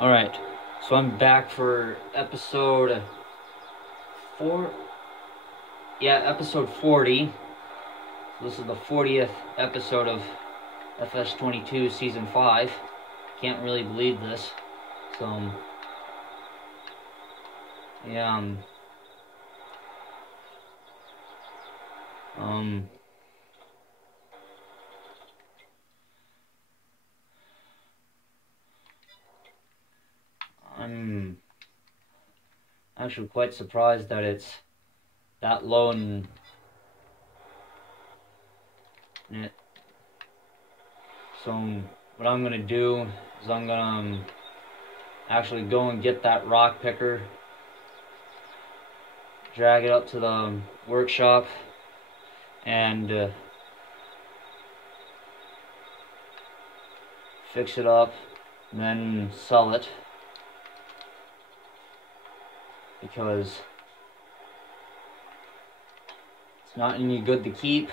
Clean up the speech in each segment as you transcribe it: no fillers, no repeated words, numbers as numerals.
Alright, so I'm back for episode 40. So this is the 40th episode of FS22 Season 5. Can't really believe this. So, yeah, I'm actually quite surprised that it's that low in it. So what I'm gonna do is I'm gonna actually go and get that rock picker, drag it up to the workshop, and fix it up, and then sell it, because it's not any good to keep.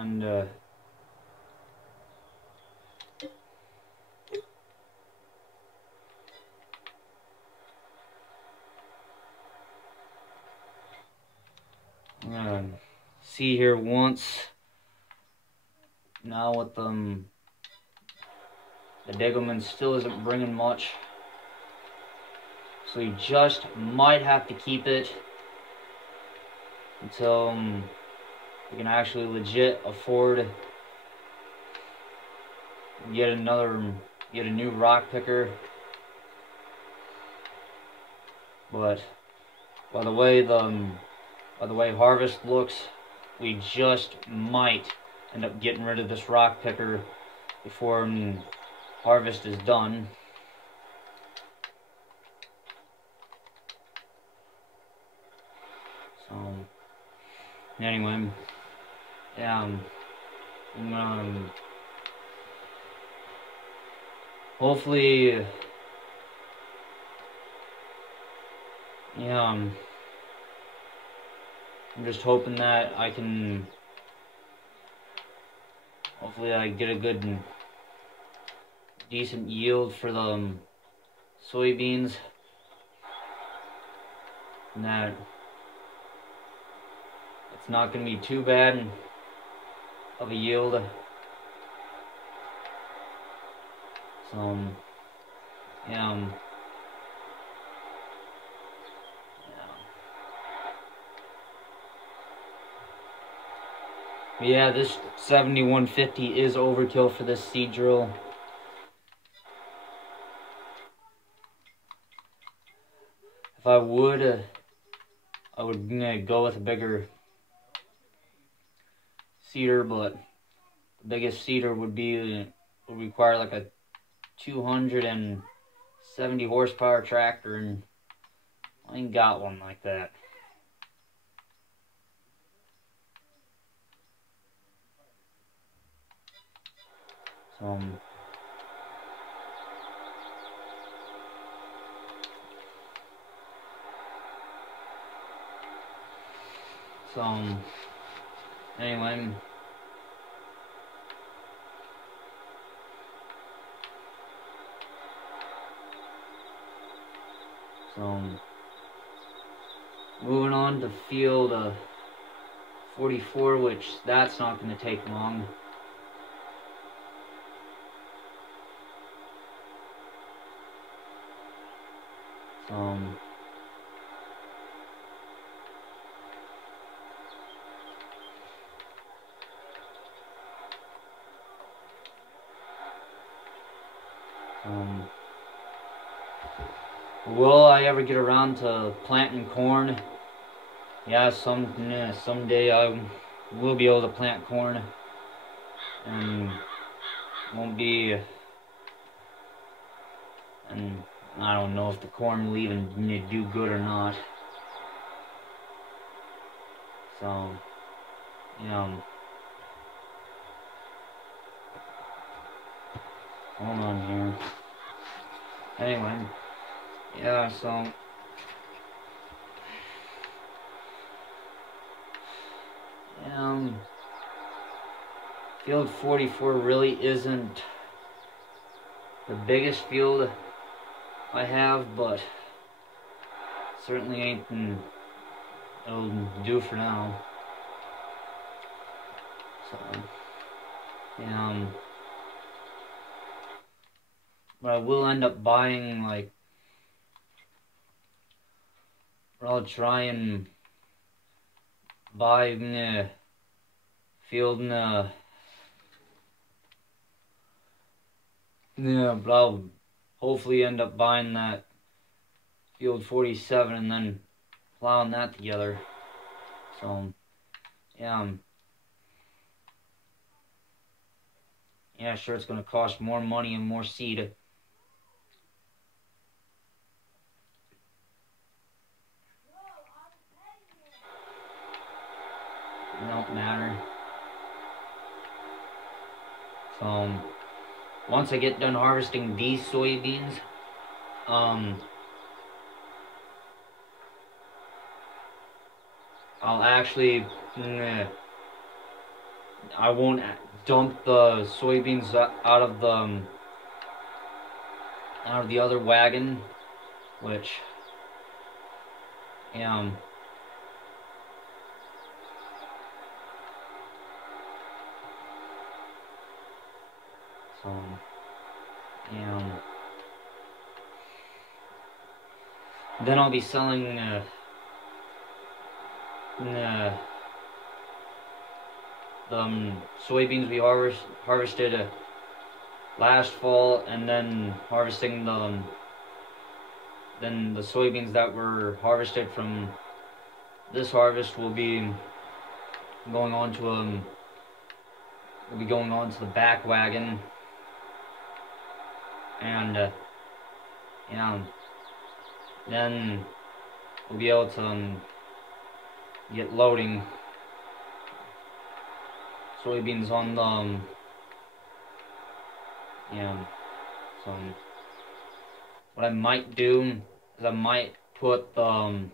And I'm gonna see here once now with the Degelman still isn't bringing much, so you just might have to keep it until you can actually legit afford get a new rock picker. But by the way harvest looks, we just might end up getting rid of this rock picker before harvest is done. So anyway, yeah, hopefully, yeah, I'm just hoping that hopefully I get a good, decent yield for the soybeans, and that it's not going to be too bad of a yield. So, yeah, yeah, this 7150 is overkill for this seed drill. If I would go with a bigger seeder, but the biggest seeder would require like a 270 horsepower tractor, and I ain't got one like that. So anyway, moving on to field 44, which that's not going to take long. Will I ever get around to planting corn? Yeah, someday we'll be able to plant corn, and won't be, and I don't know if the corn will even do good or not. So, hold on here. Anyway, yeah, so field 44 really isn't the biggest field I have, but certainly ain't it'll do for now. So, but I will end up buying, like, or I'll try and buy in the field but I'll hopefully end up buying that field 47 and then plowing that together. So, yeah, sure, it's going to cost more money and more seed. It don't matter. So, once I get done harvesting these soybeans, I'll actually, I won't dump the soybeans out of the other wagon, which, so, then I'll be selling the soybeans we harvested last fall, and then harvesting the soybeans that were harvested from this harvest will be going on to the back wagon, and then we'll be able to get loading soybeans on the so what I might do is I might put the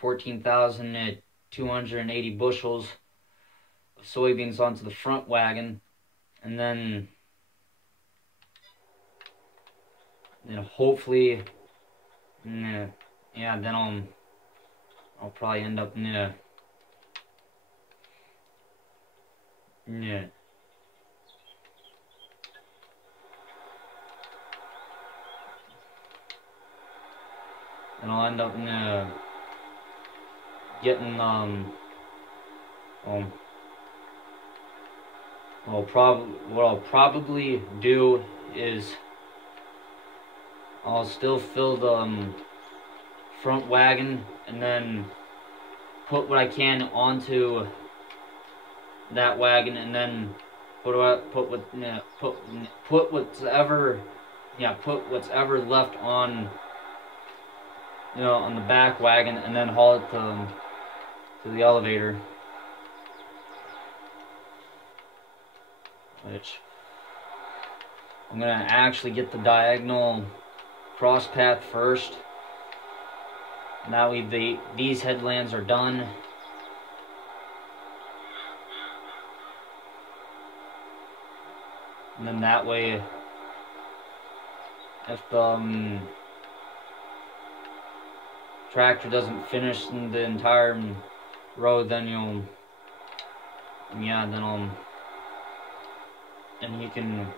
14,280 bushels of soybeans onto the front wagon, and then hopefully, then I'll probably end up and I'll end up getting what I'll probably do is I'll still fill the front wagon and then put what I can onto that wagon, and then put what's ever left on on the back wagon, and then haul it to the elevator, which I'm gonna actually get the diagonal cross path first, and that way these headlands are done. And then that way, if the tractor doesn't finish the entire road, then and he can,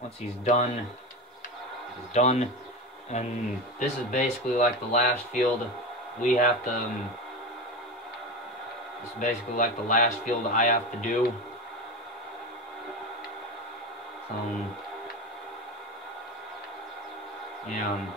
once he's done, and this is basically like the last field we have to, it's basically like the last field I have to do. And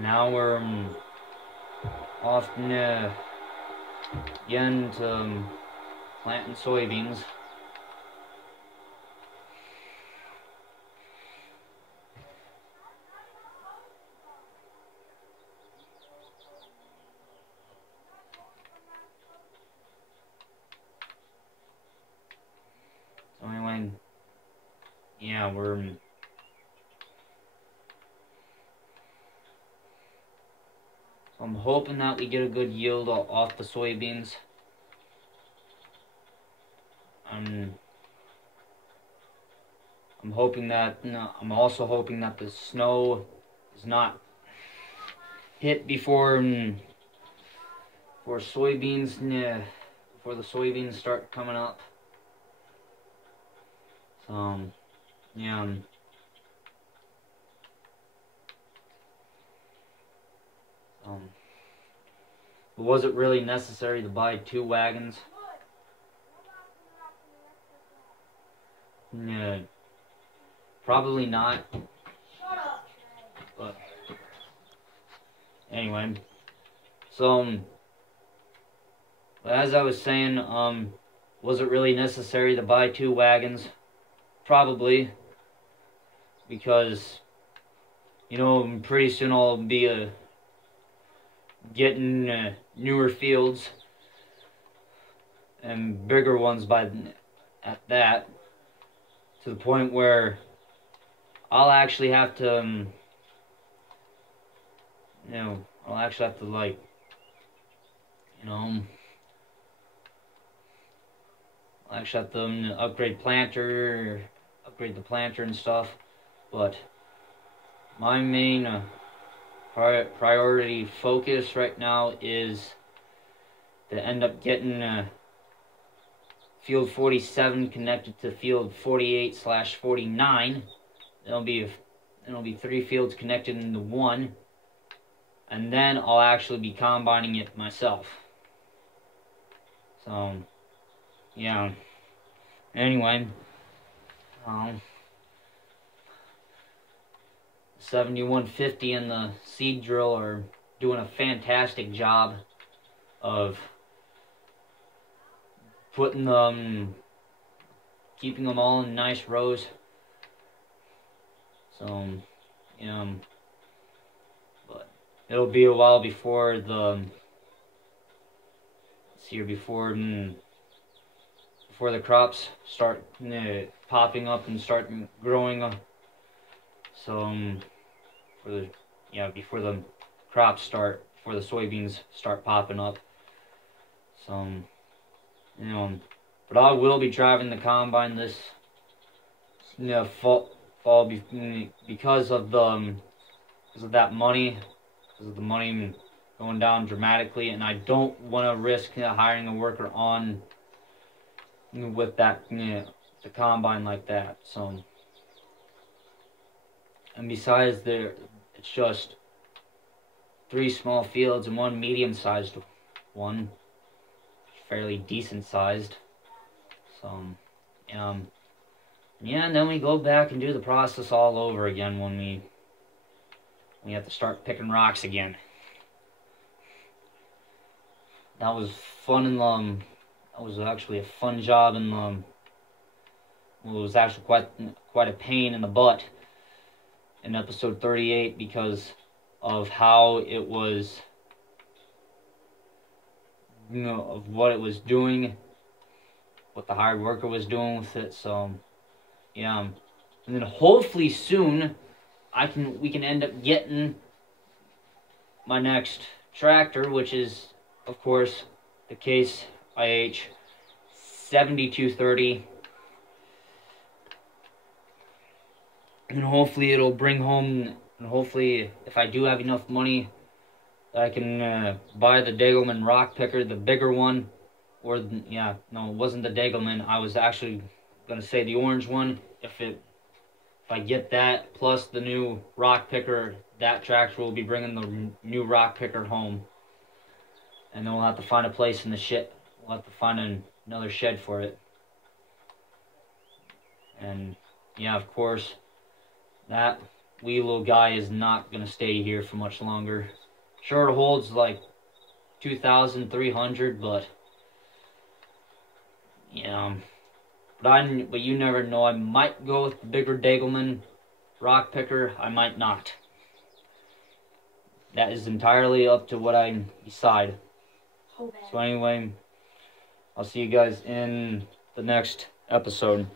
now we're off again to planting soybeans. So anyway, yeah, I'm hoping that we get a good yield off the soybeans. I'm hoping that, I'm also hoping that the snow is not hit before soybeans, before the soybeans start coming up. So, yeah. Was it really necessary to buy 2 wagons? Yeah, probably not. But anyway, so as I was saying, was it really necessary to buy 2 wagons? Probably, because pretty soon I'll be getting newer fields and bigger ones at that, to the point where I'll actually have to I'll actually have to I'll actually have to upgrade the planter and stuff. But my main priority focus right now is to end up getting field 47 connected to field 48/49. It'll be 3 fields connected into one, and then I'll actually be combining it myself. So yeah. Anyway, 7150 and the seed drill are doing a fantastic job of putting them, keeping them all in nice rows. So, but it'll be a while before before the crops start popping up and start growing. So, before the soybeans start popping up. So, but I will be driving the combine this fall because of that money, because of the money going down dramatically, and I don't want to risk hiring a worker on with that the combine like that. So, and besides, it's just 3 small fields and 1 medium-sized one, fairly decent sized. So, and then we go back and do the process all over again when we have to start picking rocks again. That was fun, and that was actually a fun job, and well, it was actually quite a pain in the butt in episode 38 because of how it was, of what it was doing, what the hired worker was doing with it. So yeah, and then hopefully soon we can end up getting my next tractor, which is of course the Case IH 7230, and hopefully it'll bring home, and hopefully if I do have enough money I can buy the Degelman rock picker, the bigger one, or yeah, no, it wasn't the Degelman. I was actually gonna say the orange one. If I get that plus the new rock picker, that tractor will be bringing the new rock picker home, and then we'll have to find a place in the shed. We'll have to find another shed for it, and yeah, of course, that wee little guy is not gonna stay here for much longer. Sure, it holds like 2,300, but yeah, but you never know. I might go with the bigger Degelman rock picker. I might not. That is entirely up to what I decide. So anyway, I'll see you guys in the next episode.